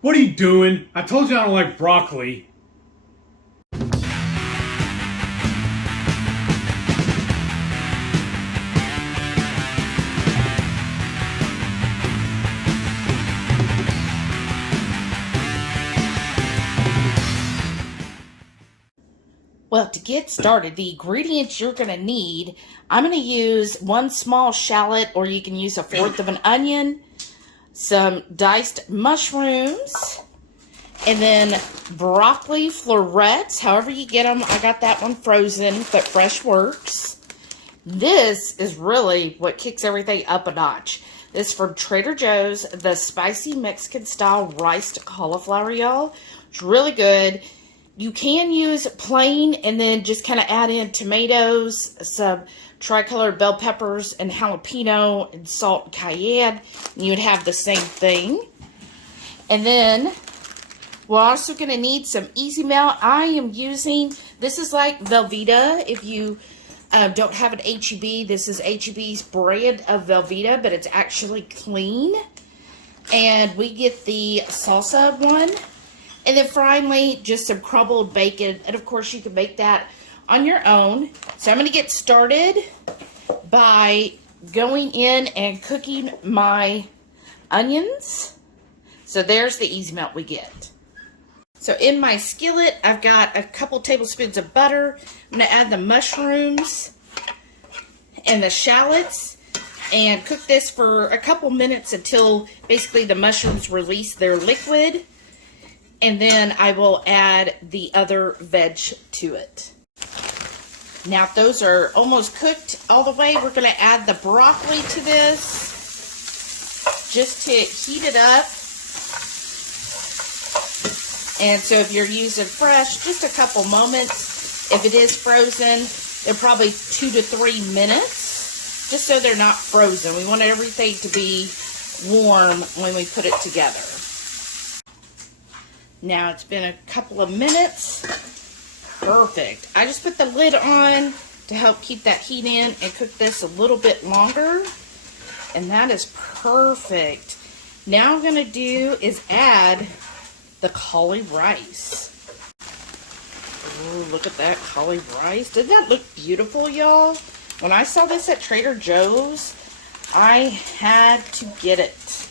What are you doing? I told you I don't like broccoli. Well, to get started, the ingredients you're going to need, I'm going to use 1 small shallot, or you can use 1/4 of an onion, some diced mushrooms, and then broccoli florets, however you get them. I got that one frozen, but fresh works. This is really what kicks everything up a notch. This is from Trader Joe's, the spicy Mexican style riced cauliflower, y'all. It's really good. You can use plain and then just kind of add in tomatoes, some tricolored bell peppers, and jalapeno, and salt and cayenne. And you would have the same thing. And then we're also going to need some easy melt. I am using, this is like Velveeta. If you don't have an HEB, this is HEB's brand of Velveeta, but it's actually clean. And we get the salsa one. And then finally, just some crumbled bacon. And of course, you can make that on your own. So I'm going to get started by going in and cooking my onions. So there's the easy melt we get. So in my skillet, I've got a couple tablespoons of butter. I'm going to add the mushrooms and the shallots and cook this for a couple minutes until basically the mushrooms release their liquid. And then I will add the other veg to it. Now, if those are almost cooked all the way, we're going to add the broccoli to this just to heat it up. And so if you're using fresh, just a couple moments. If it is frozen, they're probably 2 to 3 minutes, just so they're not frozen. We want everything to be warm when we put it together. Now it's been a couple of minutes. Perfect. I just put the lid on to help keep that heat in and cook this a little bit longer. And that is perfect. Now what I'm going to do is add the cauli rice. Ooh, look at that cauli rice. Doesn't that look beautiful, y'all? When I saw this at Trader Joe's, I had to get it.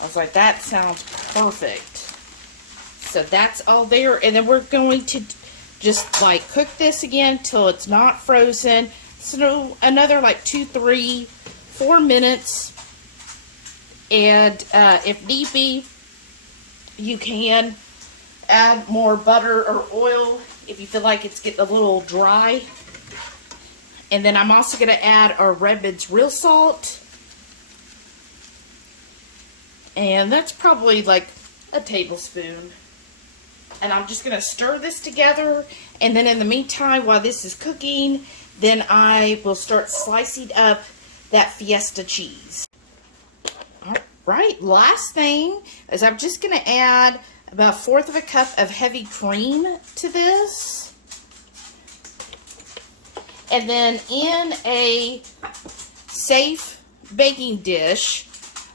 I was like, that sounds perfect. So that's all there. And then we're going to just like cook this again till it's not frozen. So another like 2, 3, 4 minutes. And if need be, you can add more butter or oil if you feel like it's getting a little dry. And then I'm also going to add our Redmond's real salt. And that's probably like a tablespoon. And I'm just going to stir this together. And then in the meantime, while this is cooking, then I will start slicing up that Fiesta cheese. All right, last thing is I'm just going to add about 1/4 cup of heavy cream to this. And then in a safe baking dish,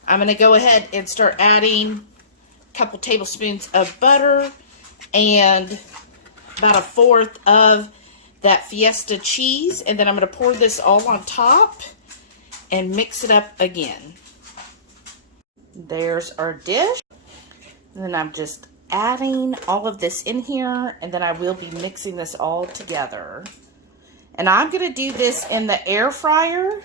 I'm going to go ahead and start adding a couple tablespoons of butter and about 1/4 of that Fiesta cheese. And then I'm going to pour this all on top and mix it up again. There's our dish. And then I'm just adding all of this in here, and then I will be mixing this all together. And I'm going to do this in the air fryer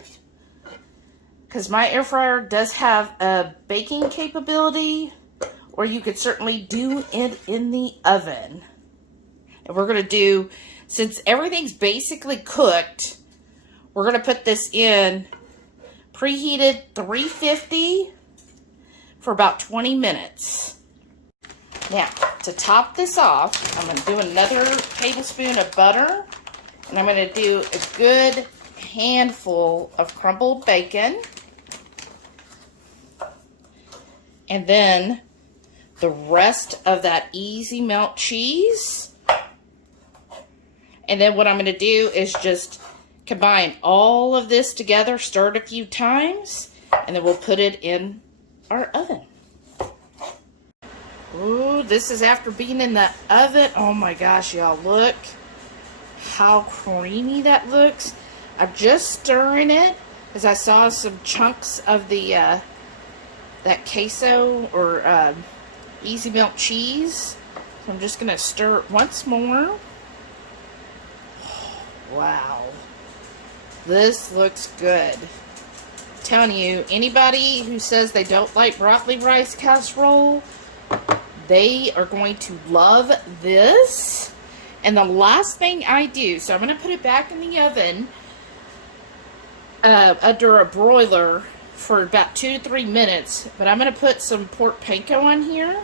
because my air fryer does have a baking capability, or you could certainly do it in the oven. And we're going to do, since everything's basically cooked, we're going to put this in preheated 350 for about 20 minutes. Now, to top this off, I'm going to do another tablespoon of butter. And I'm going to do a good handful of crumbled bacon. And then the rest of that easy melt cheese. And then what I'm going to do is just combine all of this together, stir it a few times, and then we'll put it in our oven. This is after being in the oven. Oh my gosh, y'all, look how creamy that looks. I'm just stirring it as I saw some chunks of the that queso or easy melt cheese. So I'm just going to stir it once more. Wow. This looks good. I'm telling you, anybody who says they don't like broccoli rice casserole, they are going to love this. And the last thing I do, so I'm going to put it back in the oven under a broiler for about 2 to 3 minutes. But I'm going to put some pork panko on here.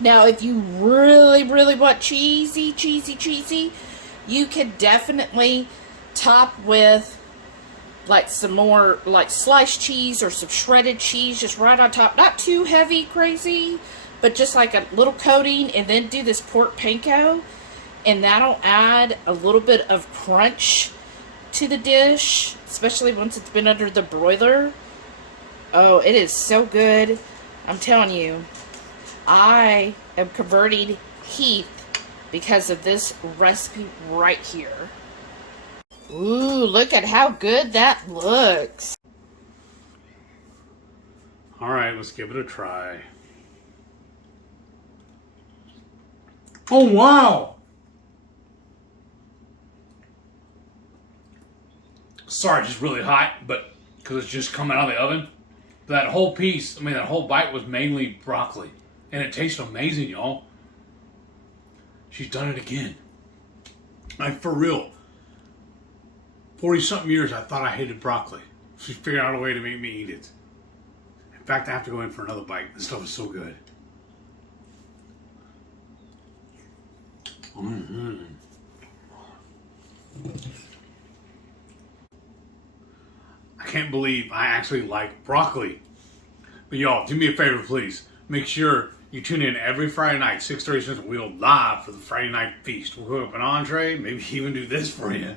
Now, if you really, really want cheesy, you could definitely top with like some more like sliced cheese or some shredded cheese just right on top. Not too heavy, crazy, but just like a little coating, and then do this pork panko, and that'll add a little bit of crunch to the dish, especially once it's been under the broiler. Oh, it is so good. I'm telling you, I am converting Heath because of this recipe right here. Ooh, look at how good that looks. All right, let's give it a try. Oh, wow. Sorry, just really hot, but because it's just coming out of the oven. That whole piece, that whole bite was mainly broccoli. And it tastes amazing, y'all. She's done it again. Like, for real. 40-something years, I thought I hated broccoli. She figured out a way to make me eat it. In fact, I have to go in for another bite. This stuff is so good. Mm-hmm. I can't believe I actually like broccoli. But y'all, do me a favor, please. Make sure you tune in every Friday night, 6:30 Central. We'll live for the Friday night feast. We'll cook up an entree, maybe even do this for you.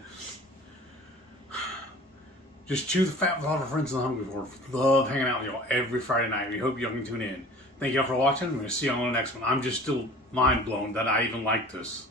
Just chew the fat with all of our friends in the Hungry Horde. Love hanging out with y'all every Friday night. We hope y'all can tune in. Thank y'all for watching. We're going to see y'all on the next one. I'm just still mind blown that I even like this.